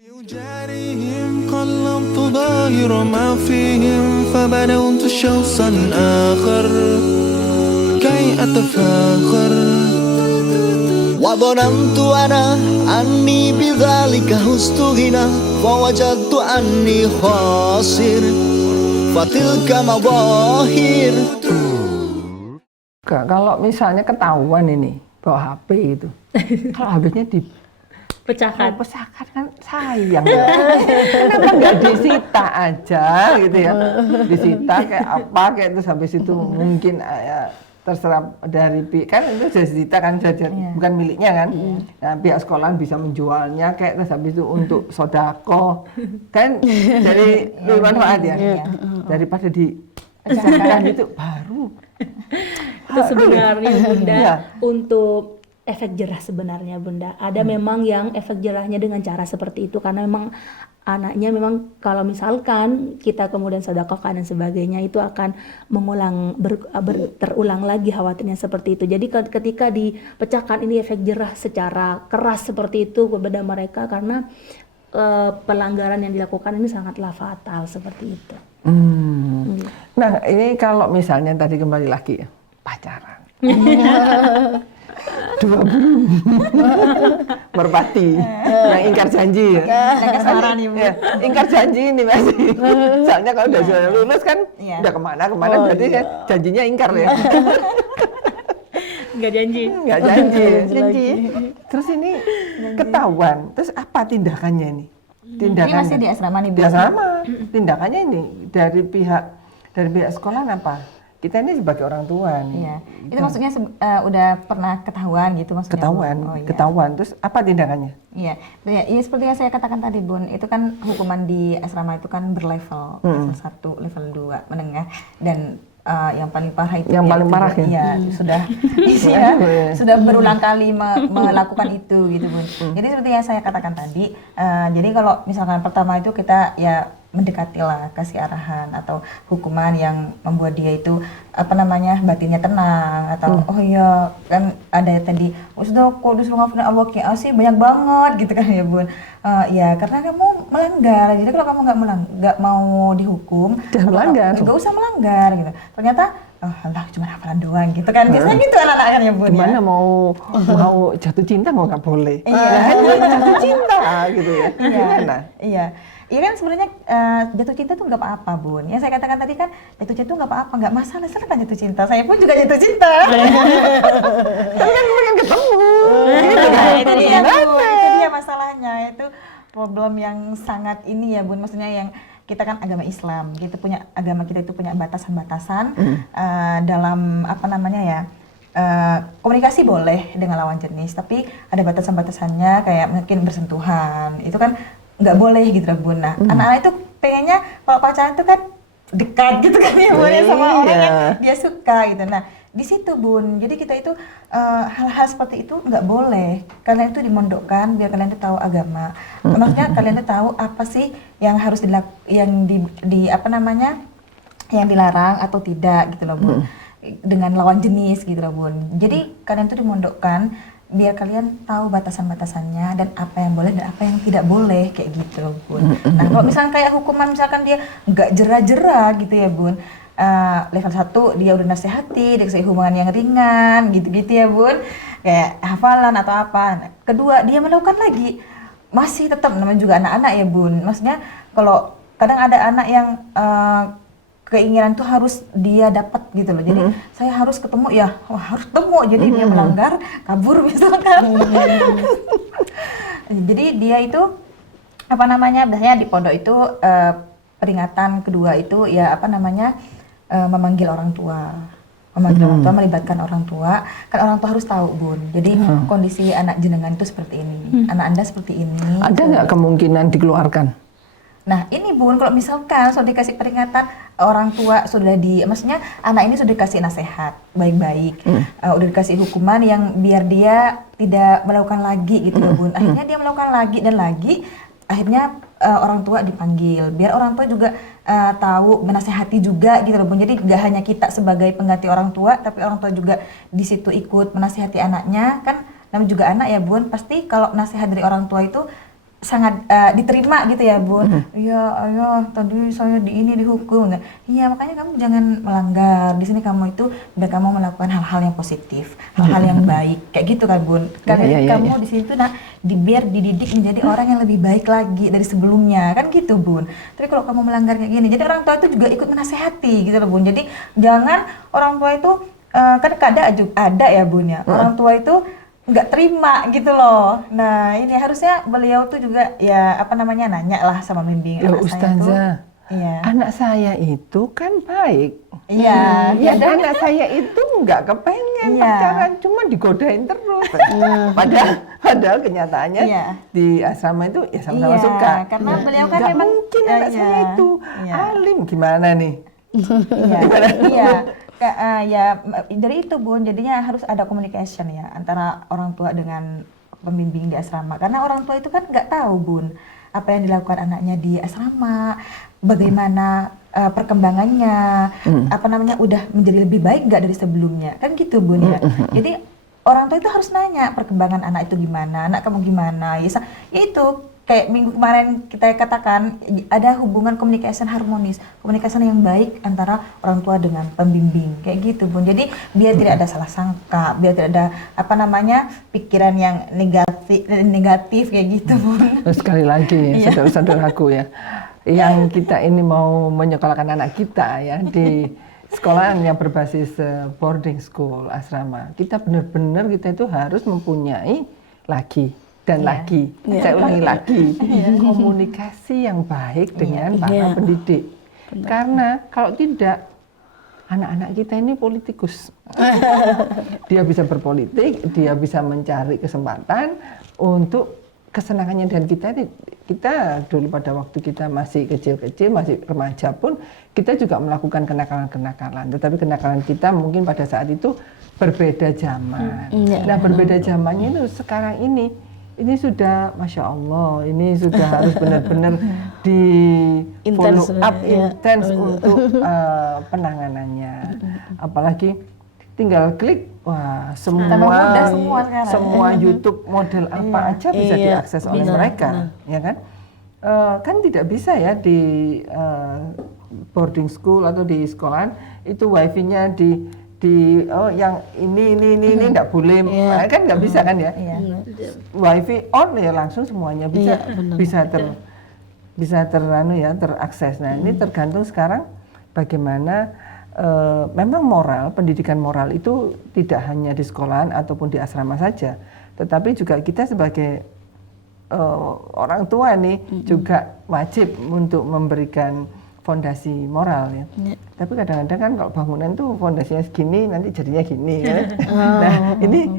جارهم قلبت ظاهر ما فيهم فبنوت شخصا آخر كي أتفاخر وظننت أنا أني بذلك هزت غنى فوجدت أني خاسر فتلك مظاهر. Kalau misalnya ketahuan ini bawa HP itu, kalau habisnya Pecahkan. pecahkan kan sayang ya. Kenapa nggak disita aja gitu ya? Disita kayak apa kayak itu sampai situ mungkin ya, terserah dari kan itu sudah disita kan bukan miliknya kan. Nah, pihak sekolah bisa menjualnya kayak terus habis itu untuk sodako kan jadi lebih manfaat ya. Daripada dipecahkan itu baru. Itu sebenarnya Bunda Iya. untuk efek jerah sebenarnya Bunda. Ada memang yang efek jerahnya dengan cara seperti itu karena memang anaknya memang kalau misalkan kita kemudian sedekahkan dan sebagainya itu akan mengulang terulang lagi khawatirnya seperti itu. Jadi ketika dipecahkan ini efek jerah secara keras seperti itu kepada mereka karena pelanggaran yang dilakukan ini sangatlah fatal seperti itu. Nah ini kalau misalnya tadi kembali lagi ya pacaran. Dua burung merpati yang ingkar janji ya. Kesaran Ibu. Ya, ingkar janji ini masih. Soalnya kalau udah lulus kan udah kemana berarti ya, janjinya ingkar ya. Nggak janji. Nggak janji. Terus ini ketahuan. Terus apa tindakannya ini? Ini masih di asrama nih Bu. Di asrama. Tindakannya ini dari pihak sekolah apa? Kita ini sebagai orang tua nih. Iya. Itu maksudnya udah pernah ketahuan gitu maksudnya. Ketahuan. Terus apa tindakannya? Iya. Ya, seperti yang saya katakan tadi Bun, itu kan hukuman di asrama itu kan berlevel, level 1, level 2 menengah dan yang paling parah itu ya sudah berulang kali melakukan itu gitu Bun. Jadi seperti yang saya katakan tadi, jadi kalau misalkan pertama itu kita ya mendekatilah, kasih arahan atau hukuman yang membuat dia itu batinnya tenang atau oh iya kan ada tadi sudah kok disuruh ngafalin Allah sih banyak banget gitu kan ya Bun. Ya karena kamu melanggar, jadi kalau kamu nggak mau dihukum nggak usah melanggar gitu. Ternyata Allah cuma hafalan doang gitu kan, biasanya gitu anak-anak kan ya Bun. Gimana mau jatuh cinta mau nggak boleh? Jatuh cinta gitu ya. Gimana? Iya kan sebenarnya jatuh cinta tuh nggak apa-apa Bun. Yang saya katakan tadi kan jatuh cinta tuh nggak apa-apa, nggak masalah. Silakan jatuh cinta. Saya pun juga jatuh cinta. Tapi kan pengen ketemu. Itu dia Bun. Itu dia masalahnya. Itu problem yang sangat ini ya Bun. Maksudnya yang kita kan agama Islam. Agama kita itu punya batasan-batasan dalam komunikasi boleh dengan lawan jenis, tapi ada batasan-batasannya kayak mungkin bersentuhan. Itu kan nggak boleh gitu Bun. Nah, anak-anak itu pengennya kalau pacaran itu kan dekat gitu kan ya Bun, sama orang yang dia suka gitu. Nah, di situ Bun. Jadi kita itu hal-hal seperti itu nggak boleh. Kalian itu dimondokkan biar kalian itu tahu agama. Maksudnya kalian itu tahu apa sih yang harus yang dilarang atau tidak gitu loh Bun. Dengan lawan jenis gitu loh Bun. Jadi kalian itu dimondokkan biar kalian tahu batasan-batasannya dan apa yang boleh dan apa yang tidak boleh kayak gitu loh Bun. Nah kalau misalkan kayak hukuman misalkan dia nggak jera-jera gitu ya Bun, level 1 dia udah nasihati, dia kasih hukuman yang ringan gitu-gitu ya Bun, kayak hafalan atau apa. Nah, kedua dia melakukan lagi, masih tetap namanya juga anak-anak ya Bun. Maksudnya kalau kadang ada anak yang keinginan tuh harus dia dapat gitu loh. Jadi saya harus ketemu ya, harus ketemu. Jadi dia melanggar, kabur misalkan. Jadi dia itu biasanya di pondok itu peringatan kedua itu ya memanggil orang tua. Melibatkan orang tua. Kan orang tua harus tahu Bun. Jadi kondisi anak jenengan itu seperti ini. Anak Anda seperti ini. Ada nggak kemungkinan dikeluarkan? Nah ini Bun, kalau misalkan sudah dikasih peringatan, orang tua maksudnya anak ini sudah dikasih nasihat baik-baik, udah dikasih hukuman yang biar dia tidak melakukan lagi gitu ya Bun. Akhirnya dia melakukan lagi dan lagi, akhirnya orang tua dipanggil, biar orang tua juga tahu menasehati juga gitu loh Bun. Jadi gak hanya kita sebagai pengganti orang tua, tapi orang tua juga di situ ikut menasehati anaknya kan. Namanya juga anak ya Bun, pasti kalau nasihat dari orang tua itu sangat diterima gitu ya Bun. Iya, ayah tadi saya di ini dihukum. Iya, makanya kamu jangan melanggar. Di sini kamu itu biar kamu melakukan hal-hal yang positif, hal-hal yang baik, kayak gitu kan Bun. Karena kamu di sini tuh biar dididik menjadi orang yang lebih baik lagi dari sebelumnya, kan gitu Bun. Tapi kalau kamu melanggar kayak gini, jadi orang tua itu juga ikut menasehati gitu loh Bun. Jadi jangan orang tua itu kan kadang ada ya Bun ya. Orang tua itu nggak terima gitu loh. Nah ini harusnya beliau tuh juga ya apa namanya nanya lah sama bimbing anak Ustazah, iya. Anak saya itu kan baik. Iya. Ya, anak saya itu nggak kepengen pacaran, cuma digodain terus. Padahal kenyataannya di asrama itu ya sama-sama suka. Karena beliau kan nggak memang mungkin anak saya itu alim, gimana nih? Iya. Ya dari itu Bun, jadinya harus ada communication ya antara orang tua dengan pembimbing di asrama, karena orang tua itu kan nggak tahu Bun apa yang dilakukan anaknya di asrama, bagaimana perkembangannya, apa namanya udah menjadi lebih baik nggak dari sebelumnya, kan gitu Bun ya. Jadi orang tua itu harus nanya perkembangan anak itu gimana, anak kamu gimana, ya itu kayak minggu kemarin kita katakan ada hubungan komunikasi harmonis, komunikasi yang baik antara orang tua dengan pembimbing, kayak gitu Bun. Jadi biar tidak ada salah sangka, biar tidak ada apa namanya pikiran yang negatif kayak gitu Bun. Sekali lagi saudara-saudaraku ya, yang kita ini mau menyekolahkan anak kita ya di sekolah yang berbasis boarding school asrama, kita benar-benar kita itu harus mempunyai lagi, saya ulangi lagi, komunikasi yang baik dengan para pendidik. Karena kalau tidak, anak-anak kita ini politikus. Dia bisa berpolitik, dia bisa mencari kesempatan untuk kesenangannya, dan kita dulu pada waktu kita masih kecil-kecil, masih remaja pun, kita juga melakukan kenakalan-kenakalan. Tetapi kenakalan kita mungkin pada saat itu berbeda zaman. Nah, berbeda zamannya itu sekarang ini sudah, Masya Allah, ini sudah harus benar-benar di follow up intens untuk penanganannya. Apalagi tinggal klik, wah semua YouTube model apa aja bisa diakses oleh mereka, ya kan? Kan tidak bisa ya di boarding school atau di sekolahan itu wifi-nya yang ini nggak boleh, kan nggak bisa kan ya? Wifi on ya langsung semuanya bisa terakses. Nah ini tergantung sekarang bagaimana memang pendidikan moral itu tidak hanya di sekolahan ataupun di asrama saja, tetapi juga kita sebagai orang tua nih juga wajib untuk memberikan fondasi moral ya. Tapi kadang-kadang kan kalau bangunan tuh fondasinya segini nanti jadinya gini ya. Nah, ini